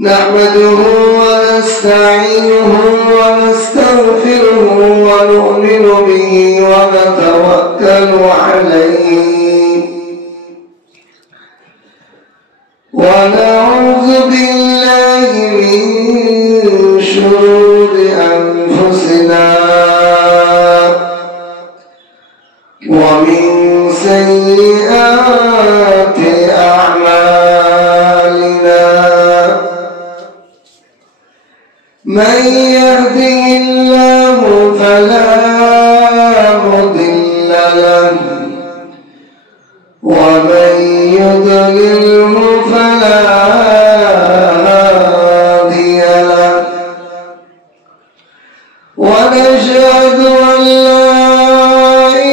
نحمده ونستعينه ونستغفره ونؤمن به ونتوكل عليه ونعوذ بالله من شرور أنفسنا ومن سيئات أعمالنا من يهده الله فلا مضل له ومن يضلله فلا هادي له ونشهد أن لا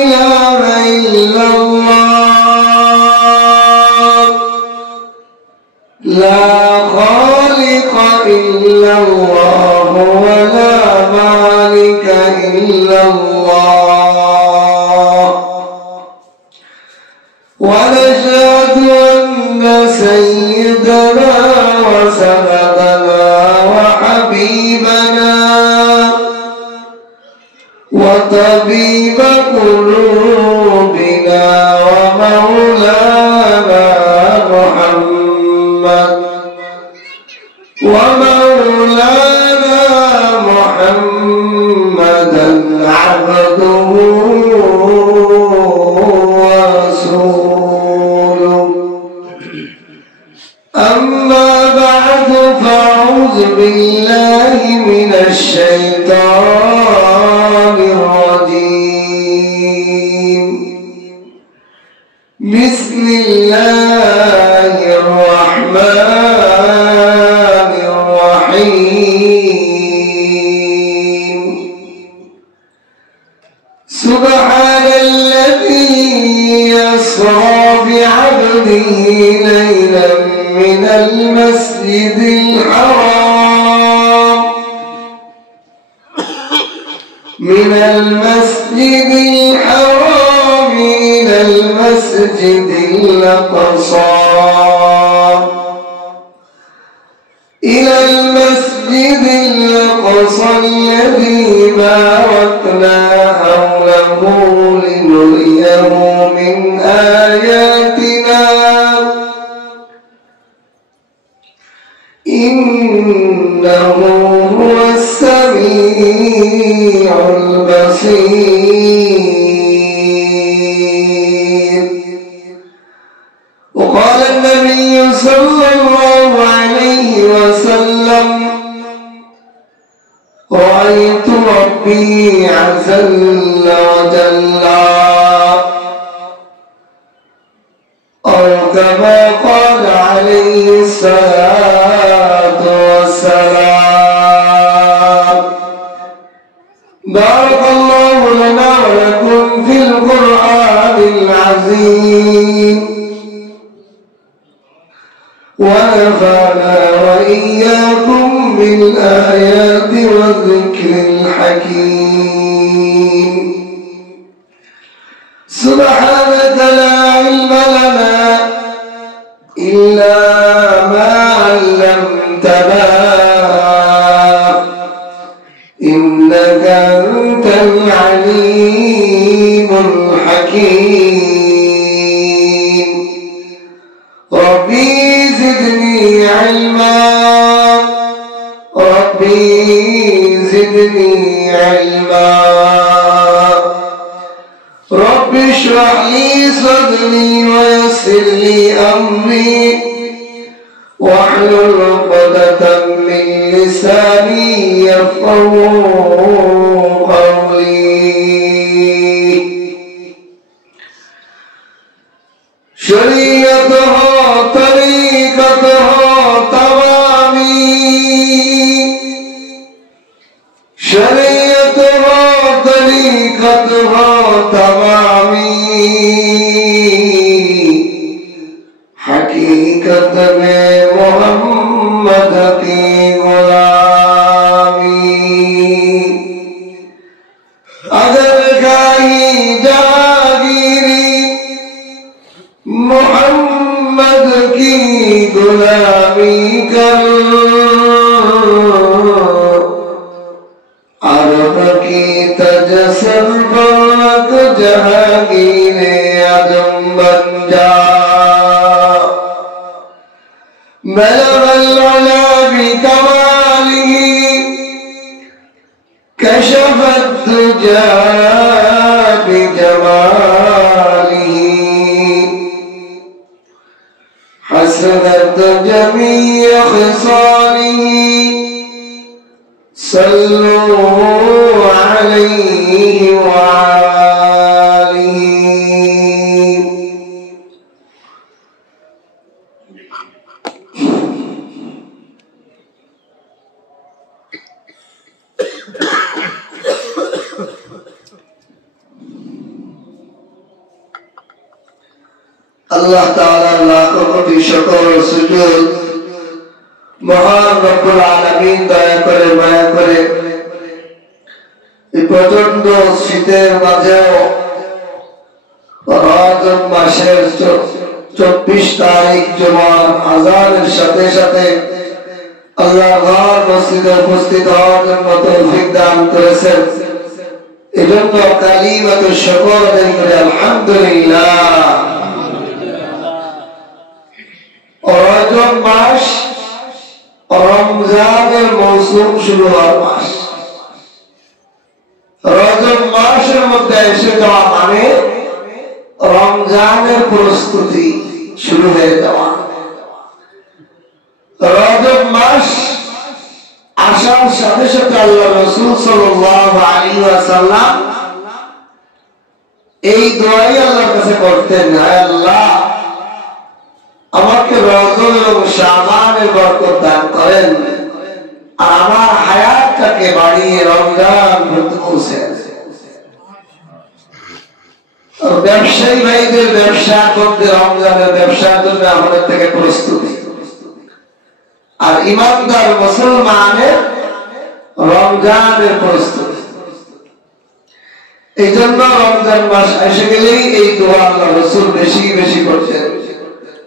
إله إلا الله لا خالق إلا الله ولا مالك إلا الله ونشهد أن سيدنا وسندنا وحبيبنا وطبيب قلوبنا ومولانا محمدا عبده ورسوله أما بعد فأعوذ بالله من الشيطان الرجيم بسم الله الرحمن الرحيم سبحان الذي يسرى بعبده ليلا من المسجد الحرام إلى المسجد الأقصى الذي باركنا حوله لنريه من آياتنا إنه هو السميع البصير. وقال النبي صلى الله عليه وسلم رأيت ربي عز وجل أو كما قال عليه الصلاة والسلام. بارك الله لنا ولكم في القرآن العظيم ونفعنا وإياكم بالآيات والذكر الحكيم. سبحانك لا علم لنا إلا ما علمتنا إنك أنت العليم الحكيم. ربي زدني علما رب اشرح لي صدري ويسر لي أمري واحلل عقدة من لساني يفقهوا قولي. شريعتها طريقتها تمامي حقیقت میں محمد کی غلامی. اگر کہیں جاگیری محمد کی غلامی کر की तजसुर्बत जहांगीर आजम बन जा बलगल उला बिकमालिही कशफत दुजा बिजमालिही हसनत जमीअ खिसालिही सल्लू अलैहि व आलिही। अल्लाह ताला लाखों कोटि शुक्र और सुजूद महान रब्बुल आलमीन दया करे माया करे प्रचंड शीतेर माझेও रजब मासेर 24 तारीख जुमार आजाনের সাথে সাথে আল্লাহর ঘর মসজিদে উপস্থিত হওয়ার জন্য তৌফিক দান করেছেন। এজন্য কালিমাতুশ শুকর আদায় করে আলহামদুলিল্লাহ। রজব মাস রমজানের মৌসুম শুরু হওয়ার মাস। রজব মাসের মধ্যে এসে যাওয়া মানে রমজানের প্রস্তুতি শুরু হয়ে যাওয়া। রজব মাস আসার সাথে সাথে আল্লাহ রাসূল সাল্লাল্লাহু আলাইহি ওয়াসাল্লাম এই দোয়াই আল্লাহর কাছে করতেন, হে আল্লাহ আমাকে রজব এবং শাবানের বরকত দান করেন আর আমার হায়াতটাকে বাড়িয়ে রমজান পর্যন্ত পৌঁছে দেন। ব্যবসায়ী ভাইদের ব্যবসা করতে রমজানের ব্যবসার জন্য আমাদের থেকে প্রস্তুতি, আর ইমানদার মুসলমানের রমজানের প্রস্তুতি। এই জন্য রমজান মাস এসে গেলেই এই দোয়া আল্লাহ রাসূল বেশি বেশি করতেন,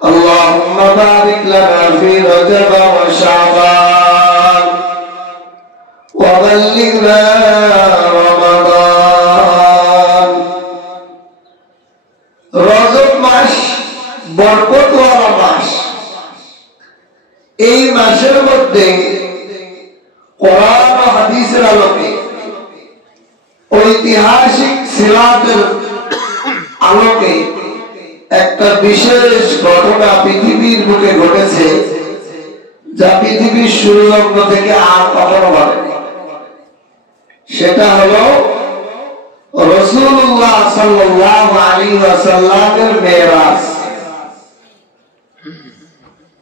আল্লাহুম্মা বারিক লানা ফি রজব ওয়া শাবান ওয়া বাল্লিগনা রমাদান। রজব মাস বরকতওয়ালা মাস। এই মাসের মধ্যে কোরআন ও হাদিসের আলোকে ঐতিহাসিক সিরাতের আলোকে একটা বিশেষ ঘটনা পৃথিবীর বুকে ঘটেছে, যা পৃথিবীর শুরুলগ্ন থেকে আর কখনো ঘটেনি। সেটা হলো রাসূলুল্লাহ সাল্লাল্লাহু আলাইহি ওয়াসাল্লামের মেরাজ।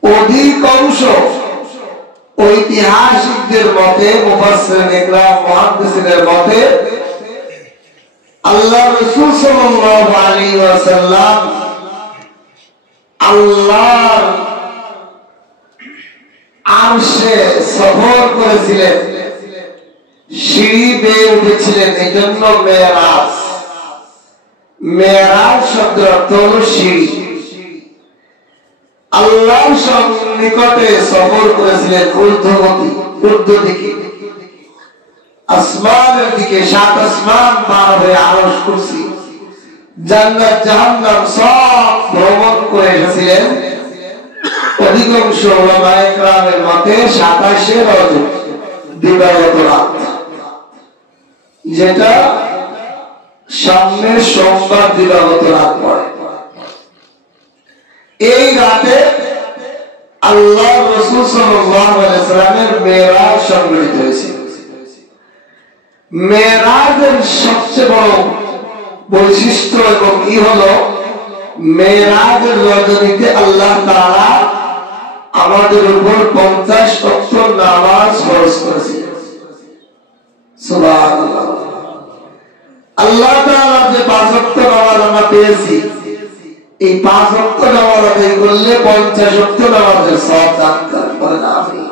অধিকাংশ ঐতিহাসিকদের মতে, মুফাসসিরিন ইকরাম, মুহাদ্দিসিনের মতে আল্লাহ রাসূল সাল্লাল্লাহু আলাইহি ওয়াসাল্লাম আল্লাহর আরশে সফর করেছিলেন, সিঁড়ি বেয়ে উঠেছিলেন। এই জন্য মেরাজ। মেরাজ শব্দের অর্থ হলো সিঁড়ি। আল্লাহর নিকটে সফর করেছিলেন ঊর্ধ্বগতি, ঊর্ধ্ব দিকে, আসমানের দিকে। 7 আসমান পার হয়ে আরশ, কুরসি, জান্নাত, জাহান্নাম সব ভ্রমণ করে এসেছিলেন। অধিকাংশ উলামায়ে কেরামের মতে 27শে রজব, দিবাগত রাত, যেটা সামনের সোমবার দিবাগত রাত পড়ে। এই রাতে আল্লাহ রাসূল সাল্লাল্লাহু আলাইহি ওয়াসাল্লামের মেরাজ সংঘটিত হয়েছিল। মেরাজের সবচেয়ে বড় বৈশিষ্ট্য এবং কি হলো, মেরাজের রজনীতে আল্লাহ তাআলা আমাদের উপর 50 ওয়াক্ত নামাজ ফরজ করেছিলেন। সুবহানাল্লাহ। আল্লাহ তাআলা যে 5 ওয়াক্ত নামাজ আমরা পেয়েছি, এই 5 ওয়াক্ত নামাজ আদায় করলে 50 ওয়াক্ত নামাজের সওয়াব দান করেন। আমিন।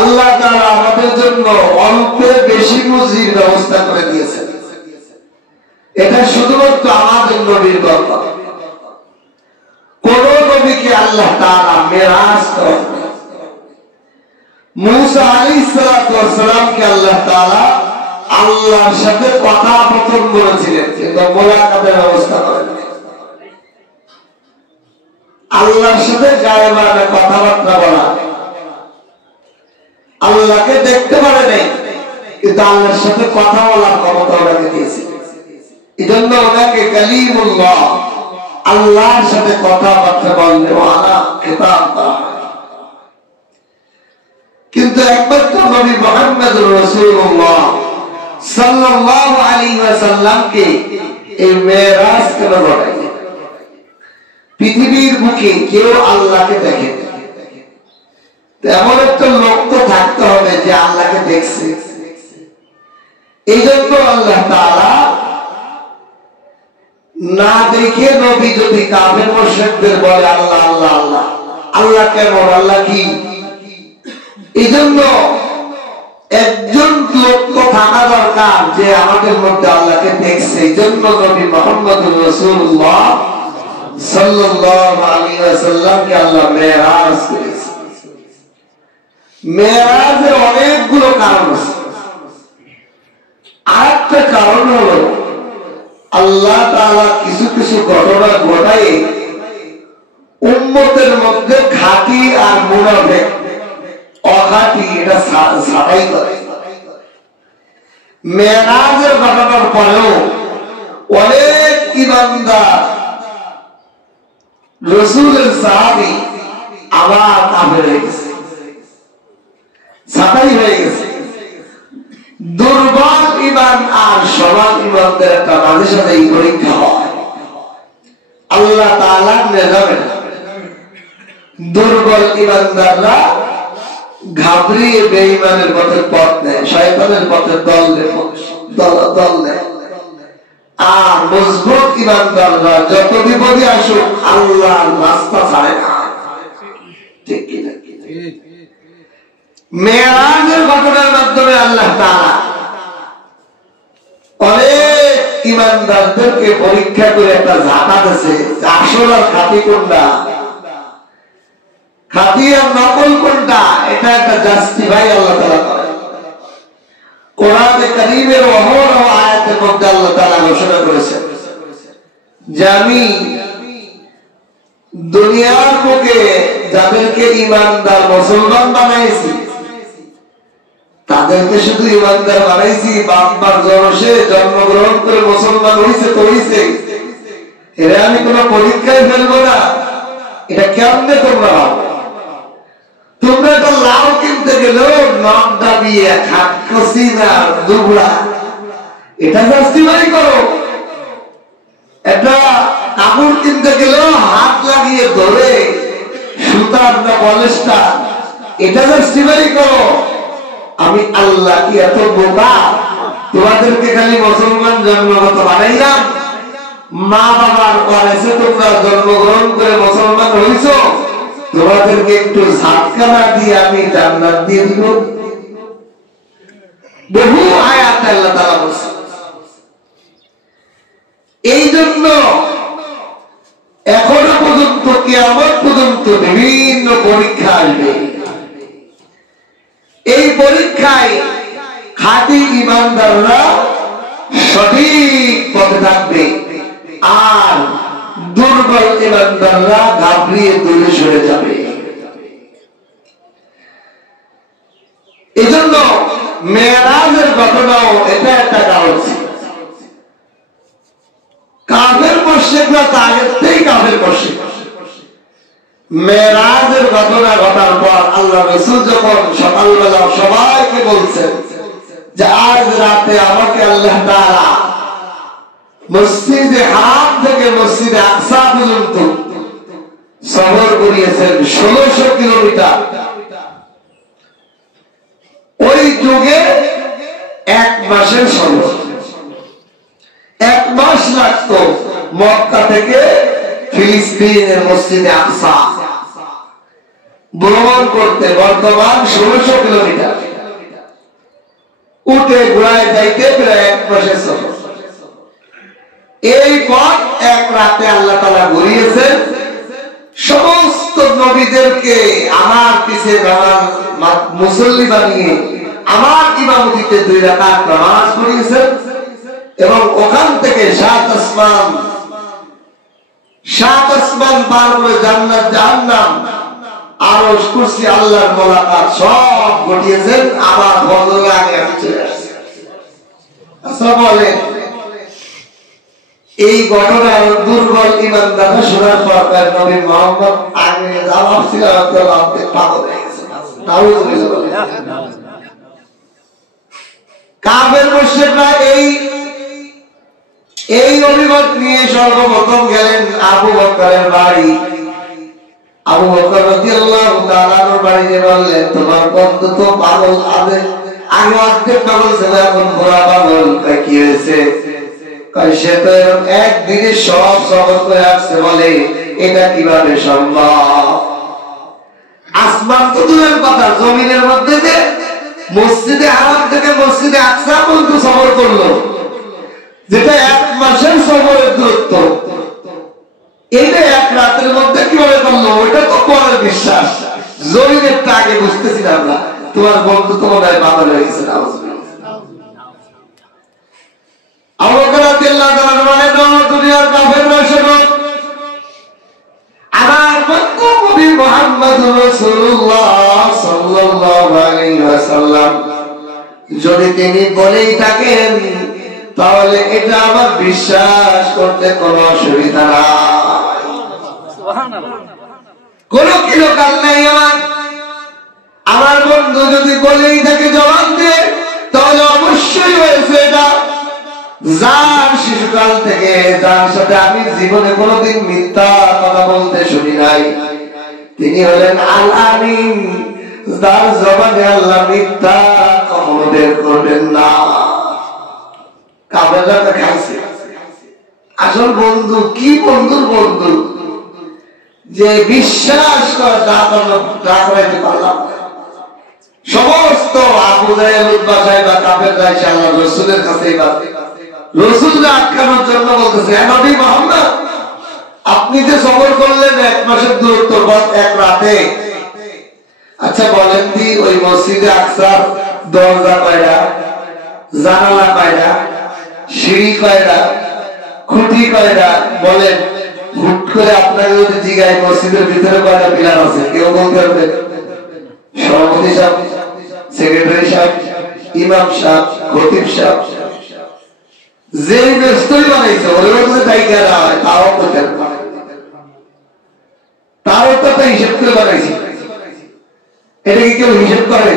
আল্লাহ তাআলা আমাদের জন্য অল্পে বেশি রুজির ব্যবস্থা করে দিয়েছেন। এটা শুধুমাত্র আমাদের নবীর বরকত। কোন নবীকে আল্লাহ তাআলা মেরাজ করেন। মুসা আলাইহিস সালাতু ওয়াস সালামকে আল্লাহ তাআলা আল্লাহর সাথে কথা কথন করেছিলেন, কিন্তু মোলাকাতের ব্যবস্থা করেন। আল্লাহর সাথে গায়েবানে কথাবার্তা বলা, আল্লাহকে দেখতে পারে নাই, কিন্তু আল্লাহর সাথে কথা বলার ক্ষমতা ওনাকে দিয়েছে। এই জন্য ওনাকে কালিমুল্লাহ, আল্লাহর সাথে কথাবার্তা বলতে ওয়ালা কিতাব করা হয়। কিন্তু একমাত্র নবী মুহাম্মদুর রাসূলুল্লাহ সাল্লাল্লাহু আলাইহি ওয়াসাল্লামকে এই মেরাজ কেন বলে? পৃথিবীর বুকে কেউ আল্লাহকে দেখে, এমন একটা লোক তো থাকতে হবে যে আল্লাহকে দেখছে। এই জন্য আল্লাহ তাআলা না দেখে নবী যদি কাফের মুশরিকদের বলে আল্লাহ আল্লাহ আল্লাহ, আল্লাহ কেমন, আল্লাহ কি, এই জন্য একজন লোক তো থাকা দরকার যে আমাদের মধ্যে আল্লাহকে দেখছে। এই জন্য নবী মুহাম্মদুর রাসূলুল্লাহ সাল্লাল্লাহু আলাইহি ওয়াসাল্লামকে আল্লাহ মেরাজ করেছে। মেরাজের অনেকগুলো কারণ আছে। আরেকটা কারণ হলো আল্লাহ তাআলা কিছু কিছু ঘটনা ঘটায় উম্মতের মধ্যে খাঁটি আর মুনাফিক অখাঁটি এটা ছাড়াই করে। মেরাজের ঘটনার পরেও অনেক ইমানদার রাসূলের সাহাবী আবার কাফের হয়ে গেছে, ছাঁটাই হয়ে গেছে। দুর্বল ইমান আর সবল ইমানদের একটা মাঝে সাথে এই পরীক্ষা হয়। আল্লাহ তাআলার নিজামে দুর্বল ইমানদাররা ঘাবড়িয়ে বেঈমানের পথে পথ নেয়, শয়তানের পথে দল নেয়। আর মজবুত ইমানদাররা যত বিপদে আসুক আল্লাহর রাস্তা ছাড়ে না। ঠিক কি না? মেরাজের ঘটনার মাধ্যমে আল্লাহ তাআলা অনেক ইমানদারদেরকে পরীক্ষা করে একটা ঝাঁকা দিয়েছে, আসল আর খাঁটি কোনটা, খাঁটি আর নকল কোনটা, এটা একটা জাস্টিফাই আল্লাহ তাআলা করে। কোরআনে কারীমের অহরহ আয়াতের মধ্যে আল্লাহ তাআলা ঘোষণা করেছেন যে আমি দুনিয়ার বুকে যাদেরকে ইমানদার মুসলমান বানাইছি তাদেরকে শুধু ইমানদার বানাইছি, বাপমার জনসে জন্মগ্রহণ করে মুসলমান হইছে তো হইছে, এরা আমি কোন পরীক্ষায় ফেলবো না। এটা কেমনে তোমরা তোমরা একটা লাউ কিনতে গেলেও নখ দাবিয়ে খাটকসি না দুবড়া, এটা জাস্টিফাই করো। একটা কাপড় কিনতে গেলেও হাত লাগিয়ে ধরে সুতার না পলিশটা, এটা জাস্টিফাই করো। আমি আল্লাহ কি এত বোকা? তোমাদেরকে খালি মুসলমান জন্মগত বানাইলাম, মা বাবার কলেজে তোমরা জন্মগ্রহণ করে মুসলমান হইছ, তোমাদেরকে একটু ঝাটকা না দিয়ে আমি জান্নাত দিয়ে দিব? বহু আয়াত আল্লাহ তাআলা বলেছেন। এই জন্য এখনো পর্যন্ত কিয়ামত পর্যন্ত বিভিন্ন পরীক্ষা আসবে। এই পরীক্ষায় খাঁটি ইমানদাররা সঠিক পথে থাকবে আর দুর্বল ইমানদাররা ঘাবড়িয়ে দূরে সরে যাবে। এজন্য মেরাজের ঘটনাও এটা একটা কারণ ছিল। কাফের মুশরিকরা তো আগের থেকেই কাফের মুশরিক। মেরাজের ঘটনা ঘটার পর আল্লাহ রাসূল যখন সকালবেলা সবাইকে বলছেন যে আজ রাতে আমাকে আল্লাহ তাআলা মসজিদে হারাম থেকে মসজিদে আকসা পর্যন্ত সফর করিয়েছেন 1600 কিলোমিটার। ওই যুগে 1 মাসের সফর, 1 মাস লাগতো মক্কা থেকে ফিলিস্তিনের মসজিদে আকসা ভ্রমণ করতে। বর্তমান 1600 কিলোমিটার, উঠে ঘোড়ায় যাইতে প্রায় 1 মাসের সফর। এই পথ 1 রাতে আল্লাহ তাআলা ঘুরিয়েছেন। সমস্ত নবীদেরকে আমার পিছে মুসল্লি বানিয়ে আমার ইমামতিতে 2 রাকাত নামাজ পড়িয়েছেন এবং ওখান থেকে 7 আসমান পার করে জান্নাত জাহান্নাম আরশ কুরসি আল্লাহর মোলাকাত সব ঘটিয়েছেন আমার ফজরের আগে আমি চলে আসছি। আচ্ছা বলে এই ঘটনার দুর্বল ঈমানদার শোনার পর নবী মুহাম্মদ আগে জবাব ছিল পাগল হয়ে গেছে। নাউযুবিল্লাহ। কাফের মুশরিকরা এই অভিমত নিয়ে সর্বপ্রথম গেলেন আবু বকরের বাড়ি। আবু বকর রাদিয়াল্লাহু তাআলার বাড়িতে বললেন তোমার বন্ধু তো পাগল আগে অর্ধেক পাগল ছিল এখন পুরা পাগল। কি হয়েছে? সে তো একদিনে সব সবর করে আসছে বলে এটা কিভাবে সম্ভব? আসমান তো দূরের কথা, জমিনের মধ্যে যে মসজিদে হারাম থেকে মসজিদে আকসা পর্যন্ত সফর করলো, যেটা 1 মাসের সফরের দূরত্ব, এটা 1 রাতের মধ্যে কিভাবে করলো? ওইটা তো পরের বিশ্বাস। জমিনের আগে বুঝতেছিলাম না। তোমার বন্ধু তো মনে হয় পাগল হয়ে গেছে। আবু বকর রাদিয়াল্লাহু তাআলা বলেন দুনিয়ার কাফেররা শোনো, আমার বন্ধু নবী মুহাম্মদ রাসূলুল্লাহ সাল্লাল্লাহু আলাইহি ওয়াসাল্লাম যদি তিনি বলেই থাকেন তাহলে এটা আমার বিশ্বাস করতে কোনো অসুবিধা নাই। সুবহানাল্লাহ। কোনো কিলোকাল নাই আমার বন্ধু যদি বলেই থাকে জবান দিয়ে তাহলে অবশ্যই হয়েছে এটা। যার শিশুকাল থেকে যার সাথে আমি জীবনে কোনোদিন মিথ্যা কথা বলতে শুনি নাই, তিনি হলেন আল আমিন, যার জবানে আল্লাহ মিথ্যা কখনো বের করবেন না। কাবেরা খাইছে আসল বন্ধু। কি বন্ধুর বন্ধু যে বিশ্বাস করে তা করাইতে পারলাম। সমস্ত আবু জাহেল উতবা সাহেব বা কাফের যাইছে আল্লাহ রাসূলের কাছে রসুলকে আটকানোর জন্য বলতেছে, নবী মুহাম্মদ আপনি যে সফর করলেন 1 মাসের দূরত্ব পথ 1 রাতে, আচ্ছা বলেন দি ওই মসজিদে আকসার দরজা কয়টা, জানালা কয়টা, সিঁড়ি কয়টা, খুঁটি কয়টা বলেন? হুট করে আপনাকে যদি জিজ্ঞাসা মসজিদের ভিতরে কয়টা পিলার আছে কেউ বলতে পারবে? সভাপতি সাহেব, সেক্রেটারি সাহেব, ইমাম সাহেব, খতিব সাহেব, যে ব্যস্তই বানাইছে ওর মধ্যে জায়গা হয় তাও কোথায়, তারও তো হিসেব করে বানাইছে। এটা কি কেউ হিসেব করে?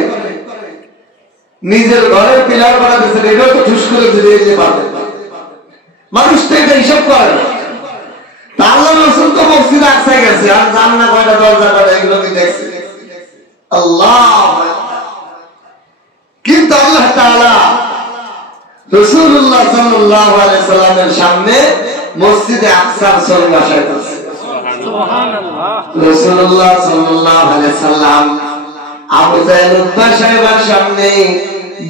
নিজের ঘরের পিলার বানাতেছে, এটাও তো ঠুস করে দিতে পারবে মানুষ তো এটা হিসাব করে না। আল্লাহ রাসূল তো মসজিদে আকসায় গেছে আর জান্নাত কয়টা দরজা কয়টা এগুলো কি দেখছে? আল্লাহ। কিন্তু আল্লাহ তাআলা রাসূলুল্লাহ সাল্লাল্লাহু আলাইহি সাল্লামের সামনে মসজিদে আকসার ছবি বসাইতেছে। সুবহানাল্লাহ। রাসূলুল্লাহ সাল্লাল্লাহু আলাইহি সাল্লাম আবু জাহেল উতবা সাহেবের সামনে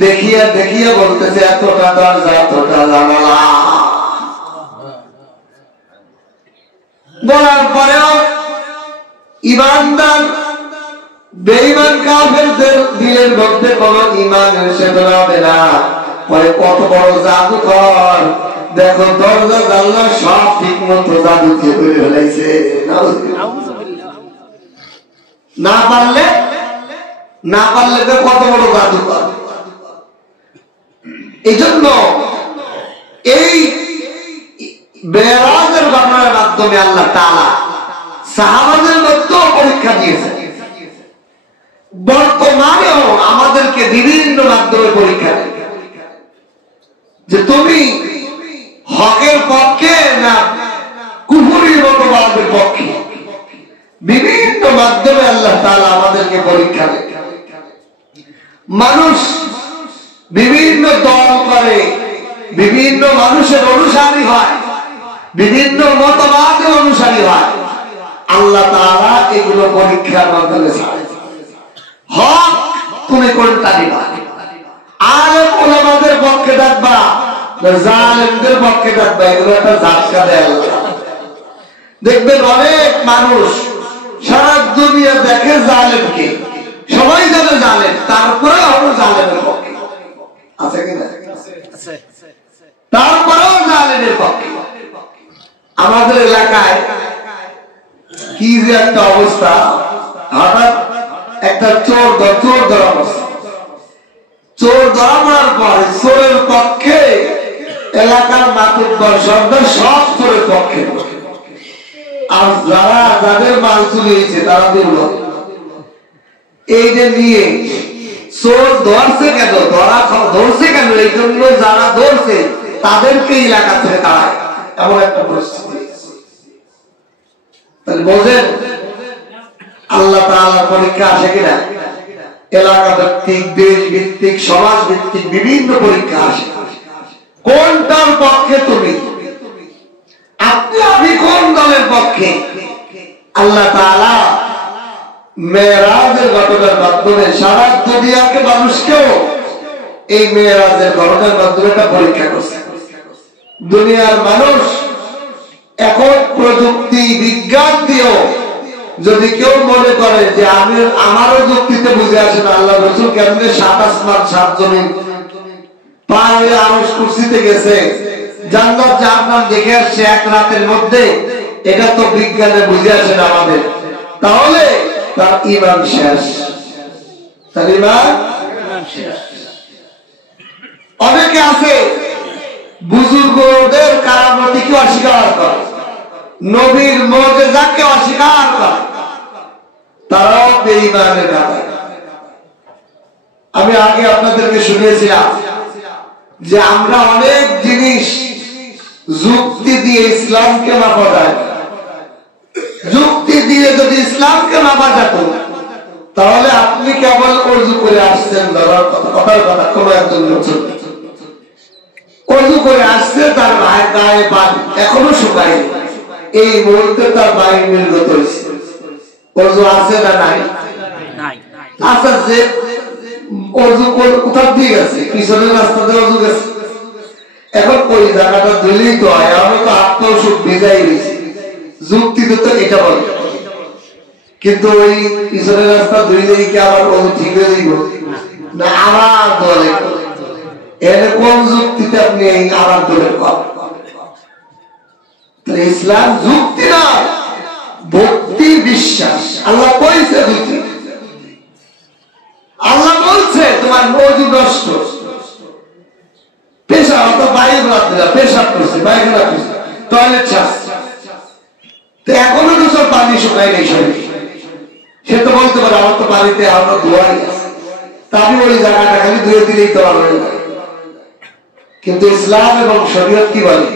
দেখিয়া দেখিয়া বলতেছে এতটা দরজা এতটা জানালা। বলার পরেও ঈমানদার বেঈমান কাফেরদের দিলের মধ্যে কোনো ঈমান এসে দাঁড়াবে না। পরে কত বড় জাদুকর দেখো, দরজা জানলা সব ঠিক মতো জাদু দিয়ে করে ফেলাইছে। না পারলে তো কত বড় জাদুকর। এই জন্য এই মেরাজের ঘটনার মাধ্যমে আল্লাহ তাআলা সাহাবাদের মধ্যেও পরীক্ষা দিয়েছেন, বর্তমানেও আমাদেরকে বিভিন্ন মাধ্যমে পরীক্ষা দেয় যে তুমি হকের পক্ষে না কুফরির মতবাদের পক্ষে। বিভিন্ন মাধ্যমে আল্লাহ তাআলা আমাদেরকে পরীক্ষা দেয়। মানুষ বিভিন্ন দল করে, বিভিন্ন মানুষের অনুসারী হয়, বিভিন্ন মতবাদের অনুসারী হয়। আল্লাহ তাআলা এগুলো পরীক্ষার মাধ্যমে হক তুমি কোনটা দিবা, আলেম ওলামাদের পক্ষে ডাকবা না জালেমদের পক্ষে ডাকবা, এগুলো একটা ধাক্কা দেয় আল্লাহ। দেখবেন অনেক মানুষ সারা দুনিয়া দেখে জালেমকে, সবাই জানে জালেম, জালেম, তারপরেও আমরা জালেমের পক্ষে আছে কিনা? তারপরেও জালেমের পক্ষে। আমাদের এলাকায় কি যে একটা অবস্থা, হঠাৎ একটা চোর ধরা অবস্থা, চোর ধরা পড়ার পর চোরের পক্ষে এলাকার মাতুব্বর সর্দার সব চোরের পক্ষে, আর যাদের মাল চুরিয়েছে তারা দুর্বল। এই যে নিয়ে চোর ধরছে কেন, ধরছে কেন, এই জন্য যারা ধরছে তাদেরকে এলাকা থেকে তাড়ায়, এমন একটা পরিস্থিতি। তাহলে বোঝেন আল্লাহ তাআলার পরীক্ষা আসে কিনা? এলাকা ভিত্তিক, দেশ ভিত্তিক, সমাজ ভিত্তিক বিভিন্ন পরীক্ষা আসে। কোনটার পক্ষে তুমি, আপনি কোন দলের পক্ষে? আল্লাহ তাআলা মেরাজের ঘটনার মাধ্যমে সারা দুনিয়াকে, মানুষকেও এই মেরাজের ঘটনার মাধ্যমে একটা পরীক্ষা করছে। দুনিয়ার মানুষ এখন প্রযুক্তি বিজ্ঞান দিয়েও যদি কেউ মনে করে যে আমারও যুক্তিতে বুঝে আসে না আল্লাহ রাসূল কেমনে ৭ আসমান ৭ জমিন পার হয়ে আরশ কুরসিতে গেছে, জান্নাত জাহান্নাম দেখে আসছে এক রাতের মধ্যে, এটা তো বিজ্ঞানে বুঝে আসে না আমাদের, তাহলে তার ঈমান শেষ। তার ঈমান শেষ। অনেকে আছে বুজুর্গদের কারামতিকে অস্বীকার করে, নবীর মুজিজাকে অস্বীকার করে, তারাও বেঈমানের কাতারে। আমি আগে আপনাদেরকে শুনিয়েছিলাম যে আমরা অনেক জিনিস যুক্তি দিয়ে ইসলামকে মাপা যায়। যুক্তি দিয়ে যদি ইসলামকে মাপা যেত তাহলে আপনি কেবল অজু করে আসছেন, কথার কথা, কোন একজন অজু করে আসছে, তার গায়ে পানি এখনো শুকায়, এই মুহূর্তে তার বাড়ি নির্গত হয়েছে, অজু আছে না নাই? আচ্ছা, যে অজু কোথাও দিয়ে গেছে, পিছনের রাস্তাতে অজু গেছে, এখন ওই জায়গাটা ধুলেই তো হয়, আমরা তো আত্মসুখ ভিজাই গেছি, যুক্তিতে তো এটা বলে, কিন্তু ওই পিছনের রাস্তা ধুইলেই কি আবার অজু ঠিক হয়ে যাইব না? আবার দলে এর কোন যুক্তিতে আপনি এই আবার দলের করেন? ইসলাম যুক্তি না, ভক্তি, বিশ্বাস। আল্লাহ কইছে যুক্তি, আল্লাহ বলছে তোমার ওযু নষ্ট, পেশাব তো বাইরে রাখতে যা, পেশাব করছে বাইরে রাখছে, টয়লেট ছাড়, তো এখনো তো সব পানি শুকায় নেই শরীর, সে তো বলতে পারে আমার তো পানিতে আমরা ধোয়াই আছে, তা আমি ওই জায়গাটা খালি ধুয়ে দিলেই তো আমার হয়ে যায়। কিন্তু ইসলাম এবং শরীয়ত কি বলে?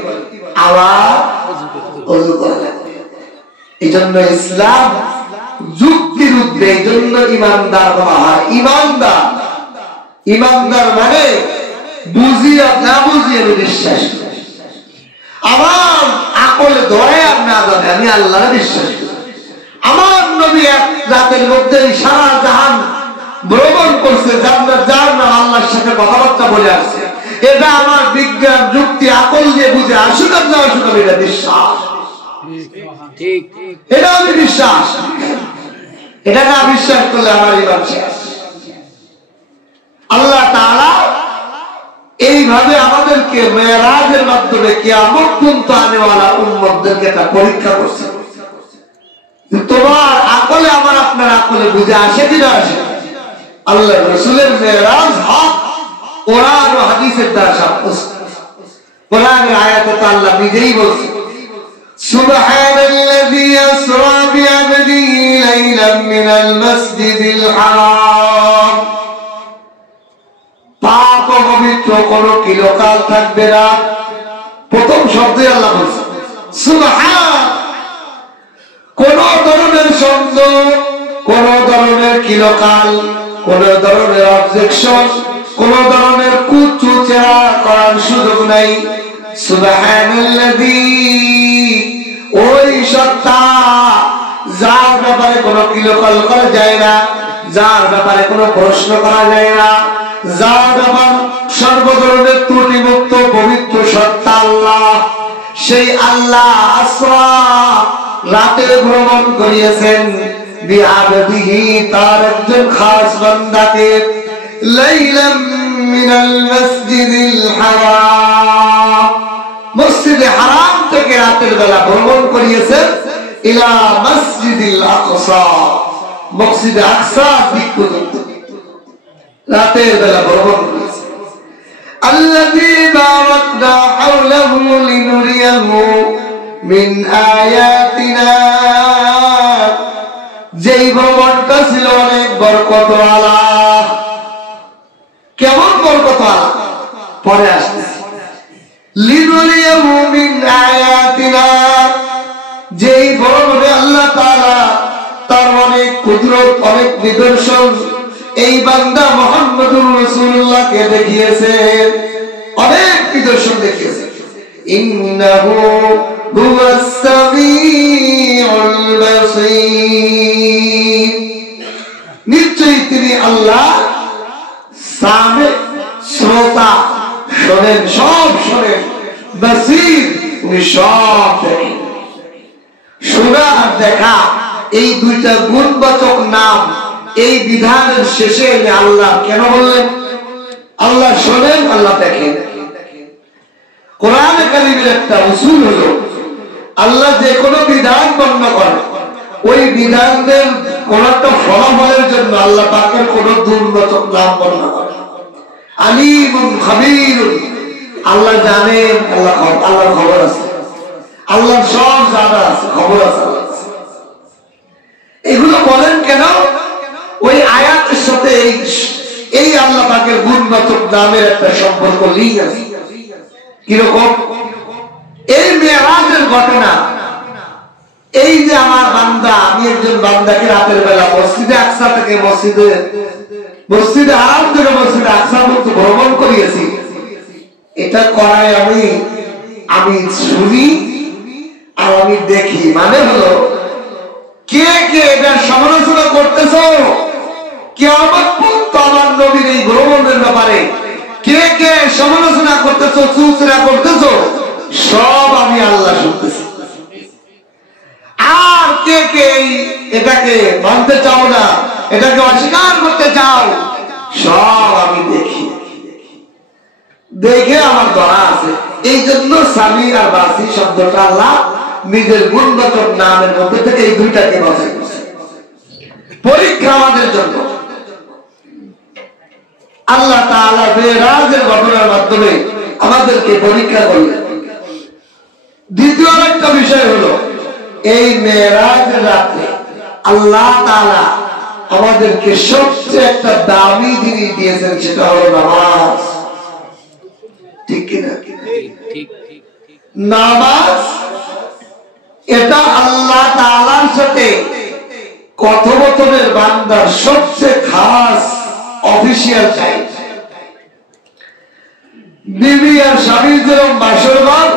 আবার ওযু করে। এই জন্য ইসলাম যুক্তির ঊর্ধ্বে, এই জন্য ইমানদার বলা হয়। ইমানদার, ইমানদার মানে বুঝিয়ে না বুঝিয়ে বিশ্বাস, আমার আকলে ধরে আর না ধরে আমি আল্লাহর বিশ্বাস করি। আমার নবী এক রাতের মধ্যে সারা জাহান ভ্রমণ করছে, জান্নাত জাহান্নাম আল্লাহর সাথে কথাবার্তা বলে আসছে, এটা আমার বিজ্ঞান যুক্তি আকল দিয়ে বুঝে আসুক আর না আসুক, এটা বিশ্বাস, এটা আমি বিশ্বাস। এটা না বিশ্বাস করলে আমার ঈমান শেষ। আল্লাহ তাআলা এইভাবে আমাদেরকে মেরাজের মাধ্যমে কিয়ামত পর্যন্ত আনেওয়ালা উম্মতদেরকে একটা পরীক্ষা করছে। তোমার আকলে আমার আপনার আকলে বুঝে আসে কি না আসে? আল্লাহ রাসূলের মেরাজ হক, কোরআন ও হাদিসের দ্বারা সাব্যস্ত। কোরআনের আয়াতে আল্লাহ নিজেই বলছে, সুবহানাল্লাযী আসরা বিআবদিহি লাইলাম মিনাল মাসজিদিল হারাম। পাক ও পবিত্র কোনো কিলোকাল থাকবে না। প্রথম শব্দে আল্লাহ বলছে সুবহান। কোন ধরনের শব্দ, কোন ধরনের কিলোকাল, কোন ধরনের অবজেকশন, কোন ধরনের কুচুচেরা করার সুযোগ নাই। সুবহানাল্লাযী, ওই সত্তা যার ব্যাপারে কোনো কিলোকাল করা যায় না, যার ব্যাপারে কোনো প্রশ্ন করা যায় না, যার ব্যাপার সর্বধরনের ত্রুটিমুক্ত পবিত্র সত্তা আল্লাহ। সেই আল্লাহ আসরা রাতে ভ্রমণ করিয়েছেন, বিআবদিহি তার একজন খাস বান্দাকে লাইলাম মিনাল মাসজিদিল হারাম মসজিদে হারাম থেকে রাতের বেলা ভ্রমণ করিয়েছেন ইলা মসজিদিল আকসা মসজিদে আকসা দিক পর্যন্ত রাতের বেলা ভ্রমণ করিয়েছেন আল্লাযী বারাকনা হাওলাহু লিনুরিয়াহু মিন আয়াতিনা যেই ভ্রমণটা ছিল অনেক বরকতওয়ালা কেমন বরকতওয়ালা পরে আসছে লিনুরিয়াহু মিন আয়াতিনা যেই ভ্রমণে আল্লাহ তাআলা তার অনেক কুদরত অনেক নিদর্শন এই বান্দা মুহাম্মদুর রাসূলুল্লাহকে দেখিয়েছেন অনেক নিদর্শন দেখিয়েছেন ইন্নাহু হুয়াস সামিউল বাসীর নিশ্চয়ই তিনি আল্লাহ সামি শ্রোতা শোনেন সব শোনেন বাসীর উনি সব দেখেন শোনা আর দেখা এই দুইটা গুণবাচক নাম এই বিধানের শেষে আল্লাহ কেন বললেন আল্লাহ শোনেন আল্লাহ দেখেন কোরআনে কারীমের একটা উসুল হলো আল্লাহ যে কোনো বিধান বর্ণনা করেন ওই বিধানের কোন একটা ফলাফলের জন্য আল্লাহ পাকের কোন দুর্বাচক নাম বর্ণনা করেন আলিমুন খাবীরুন আল্লাহ জানেন আল্লাহর খবর আছে আল্লাহর সব জানা আছে খবর আছে এগুলো বলেন কেন ওই আয়াতের সাথে এই আল্লাহ পাকের গুণবাচক নামের একটা সম্পর্ক লিঙ্ক আছে কিরকম এই মেরাজের ঘটনা এই যে আমার বান্দা আমি একজন বান্দাকে রাতের বেলা মসজিদে আকসা থেকে মসজিদে হারাম থেকে মসজিদে আকসা পর্যন্ত ভ্রমণ করিয়েছি এটা করায় আমি শুনি আর আমি দেখি মানে হলো কে কে এটার সমালোচনা করতেছো কিয়ামত পর্যন্ত আমার নবীর এই ভ্রমণের ব্যাপারে কে কে সমালোচনা করতেছো চুচরা করতেছো সব আমি আল্লাহ শুনতেছি আর কে কে এটাকে মানতে চাও না এটাকে অস্বীকার করতে চাও সব আমি দেখি দেখে আমার ধরা আছে এই জন্য সামি আর বাসি শব্দটা আল্লাহ নিজের গুণবাচক নামের মধ্যে থেকে এই দুইটাকে বাছাই করছে পরীক্ষা আমাদের জন্য আল্লাহ তাআলা মেরাজের ঘটনার মাধ্যমে আমাদেরকে পরীক্ষা করলেন দ্বিতীয় একটা বিষয় হলো এই মেরাজের রাতে আল্লাহ তাআলা আমাদেরকে সবচেয়ে একটা দামি জিনিস দিয়েছেন সেটা হলো নামাজ ঠিক কিনা নামাজ এটা আল্লাহ তাআলার সাথে কথোপকথনের বান্দার সবচেয়ে খাস অফিসিয়াল টাইম বিবি আর স্বামীর যেরকম বাসর ঘর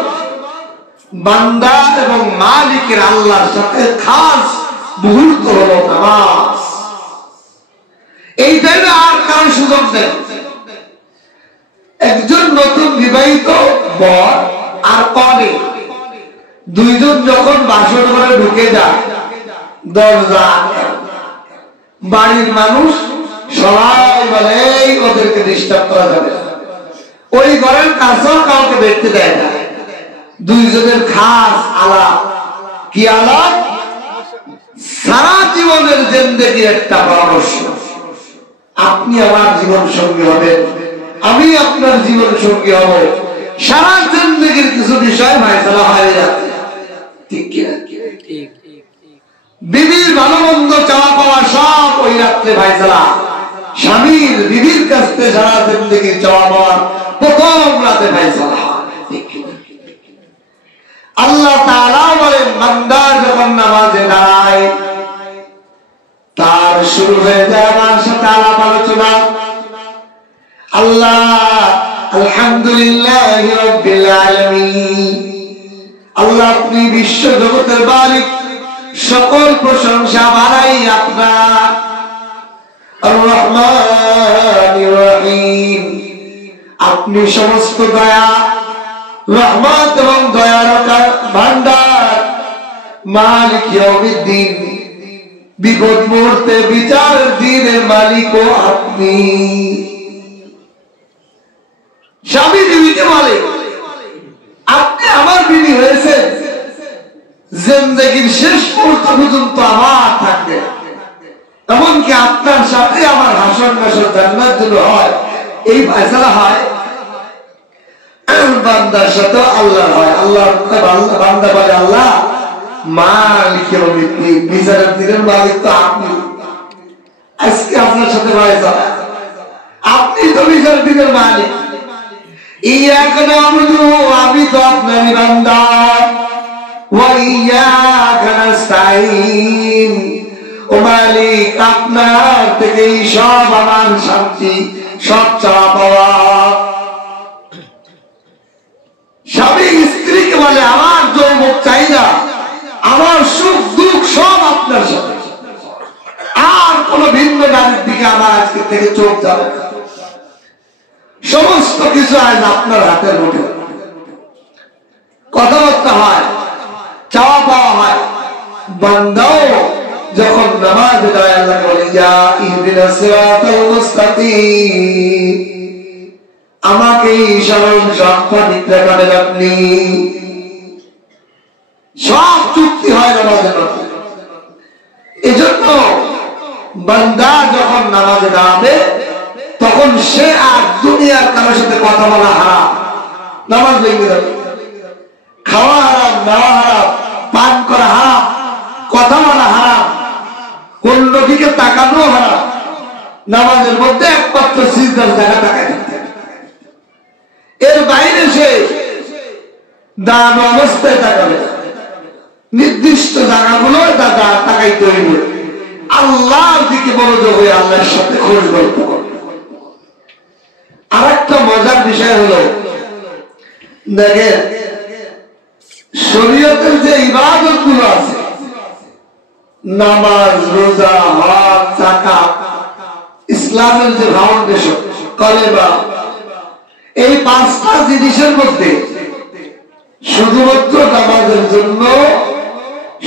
বান্দা এবং মালিকের আল্লাহর সাথে খাস মুহূর্ত হলো নামাজ এই টাইমে আর কারো সুযোগ নেই একজন নতুন বিবাহিত বর আর কনে দুইজন যখন বাসর ঘরে ঢুকে যায় দরজা বাড়ির মানুষ সবাই বলে ওদেরকে ডিস্টার্ব করা যাবে ওই ঘরের কাছেও কাউকে দেখতে দেয় না দুইজনের খাস আলাপ কি আলাপ সারা জীবনের জিন্দেগির একটা পরামর্শ আপনি আমার জীবন সঙ্গী হবেন আমি আপনার জীবন সঙ্গী হব সারা জিন্দেগির কিছু বিষয় ফায়সালা হয়ে যাচ্ছে ঠিক কিনা বিবির ভালো মন্দ চাওয়া পাওয়া সব ওই রাত্রে ফায়সালা স্বামীর বিবির কাছ থেকে সারা জিন্দেগির চাওয়া পাওয়া প্রথম রাতে ফায়সালা আল্লাহ তাআলা বলেন বান্দা যখন নামাজে দাঁড়ায় তার শুরু হয়ে যায় আমার সাথে আলাপ আলোচনা আল্লাহ আলহামদুলিল্লাহি রাব্বিল আলামিন আল্লাহ আপনি বিশ্ব জগতের মালিক সকল প্রশংসা বাড়াই আপনার আর রহমানির রহিম আপনি সমস্ত দয়া রহমত এবং দয়ার ভান্ডার মালিক ইয়াউমিদ্দিন বিপদ মুহূর্তে বিচার দিনের মালিকও আপনি। স্বামী বিবিকে বলে আপনি আমার বিবি হয়েছেন, জিন্দেগির শেষ মুহূর্ত পর্যন্ত আমার থাকবে, এমনকি আপনার সাথে আমার হাসন নাসর জান্নাত যদি হয়, এই ফয়সালা হয় বান্দার সাথে আল্লাহ হয়। আল্লাহ বান্দা বলে আল্লাহ মালিক ইয়াউমিদ্দিন, বিচারের দিনের মালিক তো আপনি, আজকে আপনার সাথে ফয়সালা, আপনি তো বিচারের দিনের মালিক। ইয়াকা না'বুদু, আমি তো আপনারই বান্দা, ওয়া ইয়াকা নাস্তাঈন, ও মালিক আপনার থেকেই সব আমার শান্তি, সব চাওয়া পাওয়া। স্বামী স্ত্রীকে বলে আমার যৌবক চাই না, আমার সুখ দুঃখ সব আপনার সাথে, আর কোন ভিন্ন নারীর দিকে আমার আজকে থেকে চোখ যাবে না, সমস্ত কিছু আজ আপনার হাতের মুঠে। কথাবার্তা হয়, চাওয়া পাওয়া হয়। বান্দাও যখন নামাজে দাঁড়ায় আল্লাহ বলে ইয়া ইহদিনাস সিরাতাল মুস্তাকিম, আমাকে সরল সৎপথ দেখাবেন আপনি। সব চুক্তি হয় নামাজের মধ্যে। এজন্য বান্দা যখন নামাজে দাঁড়াবে তখন সে আর দুনিয়ার কারোর সাথে কথা বলা হারাম, নামাজ ভেঙে যাবে। খাওয়া হারাম, নেওয়া হারাম, পান করা হারাম, কথা বলা হারাম, অন্য দিকে তাকানো হারাম। নামাজের মধ্যে একমাত্র সিজদার জায়গা তাকায় থাকতে, এর বাইরে সে দান অবস্থায় তাকাবে, নির্দিষ্ট জায়গাগুলো তাকাইতে হইবে। আল্লাহর দিকে মনোযোগ হয়ে আল্লাহর সাথে খোঁজ গল্প করবে। আর একটা মজার বিষয় হলো, দেখেন শরীয়তের যে ইবাদত গুলো আছে, নামাজ, রোজা, হজ, যাকাত, ইসলামের যে ফাউন্ডেশন কলেমা, এই পাঁচটা জিনিসের মধ্যে শুধুমাত্র নামাজের জন্য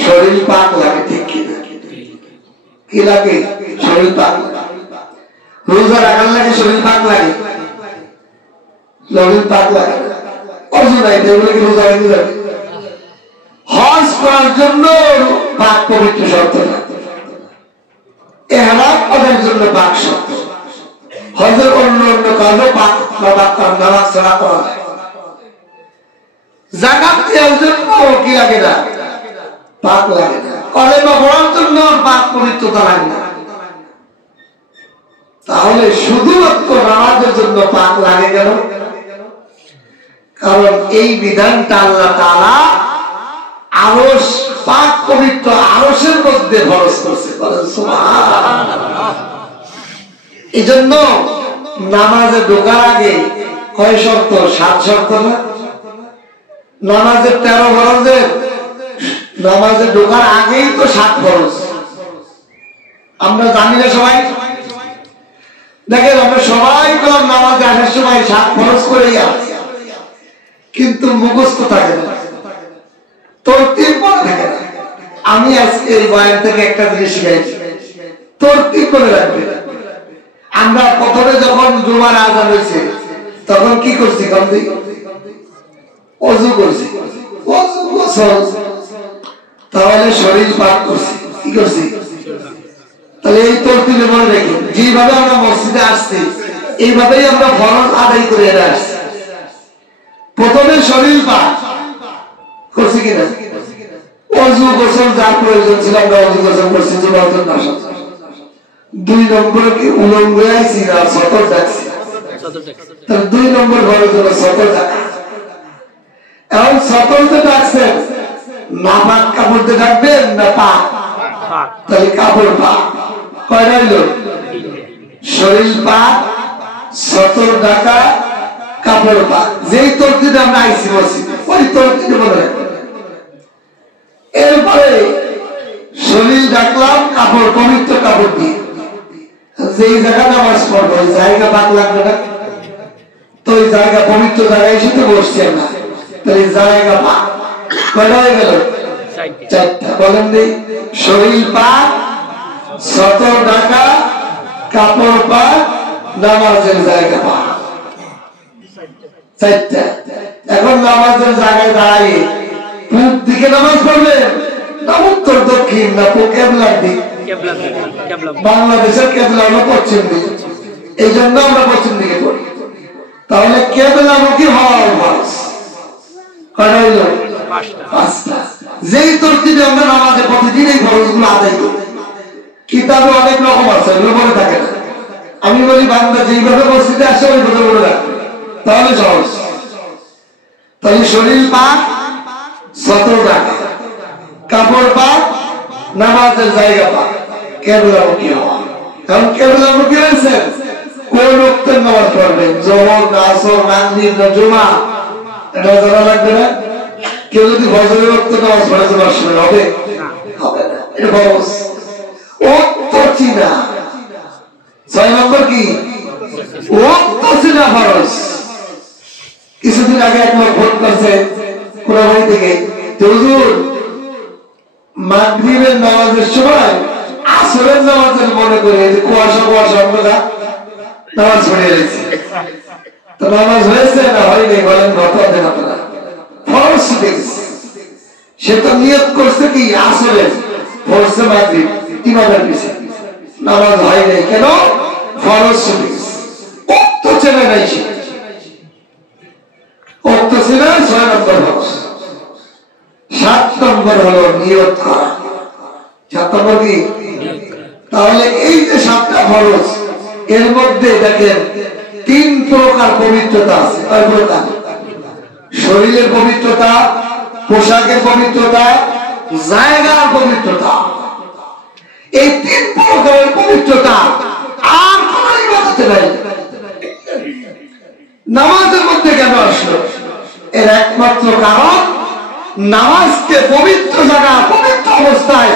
শরীর পাক লাগে, ঠিক কিনা? কি লাগে? শরীর পাক লাগে। রোজা রাখার লাগে শরীর পাক লাগে, শরীর পাক লাগে। অজু নাই, এগুলো কি রোজা হয়ে যাবে? হজ করার জন্য পাক পবিত্র শর্ত থাকে, ইহরাম করার জন্য পাক শর্ত, হজের অন্য অন্য কাজও পাক নামাজ ছাড়া করা যায়। যাকাত দেওয়ার জন্য কি লাগে না? পাক লাগে না। কলেমা পড়ার জন্য পাক পবিত্রতা লাগে না। তাহলে শুধুমাত্র নামাজের জন্য পাক লাগে কেন? কারণ এই বিধানটা আল্লাহ তাআলা আরশ, পাক পবিত্র আরশের মধ্যে ফরজ করছে। সুবহানাল্লাহ। এজন্য নামাজে ঢোকার আগে কয় শর্ত? 7 শর্ত না? নামাজের 13 ফরজের নামাজে ঢোকার আগেই তো 7 ফরজ। আমরা জানি না সবাই? দেখেন আমরা সবাই কম নামাজে আসার সময় 7 ফরজ করেই আসি, কিন্তু মুখস্থ থাকে না, তরতিব মনে থাকে না। আমি আজকে এই বয়ান থেকে একটা জিনিস শিখাইছি, তরতিব করে রাখবে। আমরা প্রথমে যখন জুমার আযান হয়েছে তখন কি করছি? ওযু করছি, ওযু গোসল, তাহলে শরীর পাক করছি, কি করছি? তাহলে এই তরতিবে মনে রাখি, যেভাবে আমরা মসজিদে আসছি এইভাবেই আমরা ফরজ আদায় করে আসছি। প্রথমে শরীর পাক করছি কিনা? ওযু গোসল যার প্রয়োজন ছিল আমরা ওযু গোসল করছি, জুমাতুন নামাজ। 2 নম্বরে কি উলঙ্গ আইছি না সতর ডাকছি? তাহলে 2 নম্বর ফরজ হলো সতর ডাকা। এখন সতর যে ডাকছেন, নাপাক কাপড় দিয়ে ডাকবেন না পাক? তাহলে কাপড় পাক। কয়টা হইল? শরীর পাক, সতর ডাকা, কাপড় পাক। যেই তরতিবে আমরা আইছি মসজিদে ওই তরতিবে মনে রাখবেন। এরপরে শরীর ডাকলাম কাপড়, পবিত্র কাপড় দিয়ে। যেই জায়গা নামাজ পড়বো ওই জায়গা পাক লাগবে না? তো ওই জায়গা পবিত্র জায়গায় এসে তো বসছি আমরা, তাহলে জায়গা পাক। কয়টা হয়ে গেল? 4টা। বলেন শরীর পাক, সতর ঢাকা, কাপড় পাক, নামাজের জায়গা পাক, চারটা। এখন নামাজের জায়গায় দাঁড়িয়ে পূব দিকে নামাজ পড়বে না উত্তর দক্ষিণ না কেবলার দিক? বাংলাদেশের কেবলা হলো পশ্চিম দিকে, এই জন্য আমরা পশ্চিম দিকে পড়ি। তাহলে কেবলামুখী হওয়া অভ্যাস কয়টা হইল? পাঁচটা। যেই তরতিবে আমরা নামাজে প্রতিদিন এই ফরজগুলো আদায় করি। কিতাবে অনেক রকম আছে, এগুলো মনে থাকে না। আমি বলি বান্দা যেইভাবে মসজিদে আসে ওইভাবে বলে রাখবে, তাহলে সহজ। তাহলে শরীর পাক, সতর ঢাকা, কাপড় পাক, নামাজের জায়গা পাক, কেবলামুখী হওয়া। কারণ কেবলামুখী হয়েছেন কোন ওয়াক্তের নামাজ পড়বেন? যোহর, আসর, মাগরিব না জুমা? এটা জানা লাগবে না? কেউ যদি ফজরের ওয়াক্তে নামাজ পড়ে জুমার সময় হবে? হবে না। এটা ফরজ। ওয়াক্ত চিনা। 6 নম্বর কি? ওয়াক্ত চিনা ফরজ। কিছুদিন আগে এক লোক ফোন করছে কোরআন থেকে, হুজুর মাগরিবের নামাজের সময় আসরের নামাজের মনে করে কুয়াশা কুয়াশা আমরা নামাজ পড়ে গেছি, তো নামাজ হয়েছে না হয়নি বলেন? ঘটে না, ফরজ ছুটে গেছে। সে তো নিয়ত করছে কি আসরের, পড়ছে মাগরিব ইমামের পিছে, নামাজ হয় নাই। কেন? ফরজ ছুটে গেছে। ওয়াক্ত চেনে নাই সে। ওয়াক্ত চেনা 6 নম্বর ফরজ। 7 নম্বর হলো নিয়ত করা। 7 নম্বর কি? তাহলে এই যে 7টা ফরজ, এর মধ্যে দেখেন 3 প্রকার পবিত্রতা আছে। কয় প্রকার? শরীরের পবিত্রতা, পোশাকের পবিত্রতা, জায়গার পবিত্রতা। এই 3 প্রকারের পবিত্রতা আর কোন ইবাদতে নাই। নামাজের মধ্যে কেন আসলো? এর একমাত্র কারণ নামাজকে পবিত্র জায়গা, পবিত্র অবস্থায়,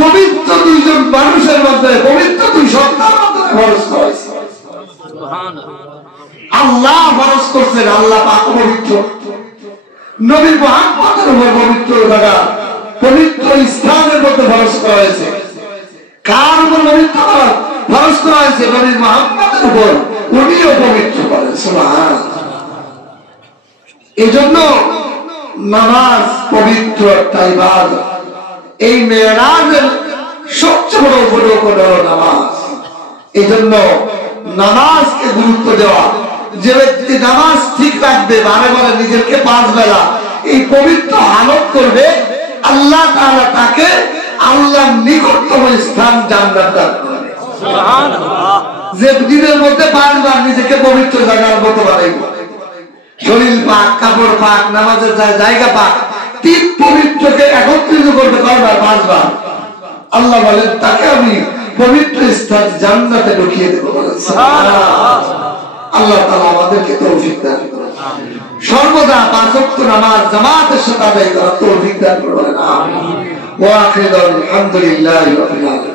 পবিত্র 2 জন মানুষের মধ্যে, পবিত্র 2 সত্তার মধ্যে ফরজ করেছে। আল্লাহ ফরজ করছেন, আল্লাহ পাক পবিত্র। নবী মুহাম্মদের উপর পবিত্র জায়গা, পবিত্র স্থানের মধ্যে ফরজ করা হয়েছে। কার উপর পবিত্র ফরজ করা হয়েছে? নবী মুহাম্মদের উপর। উনিও পবিত্র করেন। সুবহানাল্লাহ। এজন্য নামাজ পবিত্র একটা ইবাদত। এই মেরাজের সবচেয়ে বড় উপলক্ষ হলো নামাজ। এই জন্য নামাজকে গুরুত্ব দেওয়া। যে ব্যক্তি নামাজ ঠিক রাখবে, বারে বারে নিজেকে 5 বেলা এই পবিত্র হালত করবে, আল্লাহ তাআলা তাকে আল্লাহর নিকটতম স্থান জান্নাত দান করবে। সুবহানাল্লাহ। যে দিনের মধ্যে 5 বার নিজেকে পবিত্র জায়গার মতো বানাইবে, শরীর পাক, কাপড় পাক, নামাজের জায়গা পাক, 3 পবিত্রকে একত্রিত করবে কয়বার? 5 বার। আল্লাহ বলেন তাকে আমি পবিত্র স্থান জান্নাতে ঢুকিয়ে দেব। সুবহানাল্লাহ। আল্লাহ তাআলা আমাদেরকে তৌফিক দান করুন। সর্বদা 5 ওয়াক্ত নামাজ জামাতের সাথে আদায় করার তৌফিক দান করুন। আমিন। ওয়া আখিরু আলহামদুলিল্লাহি রাব্বিল আলামিন।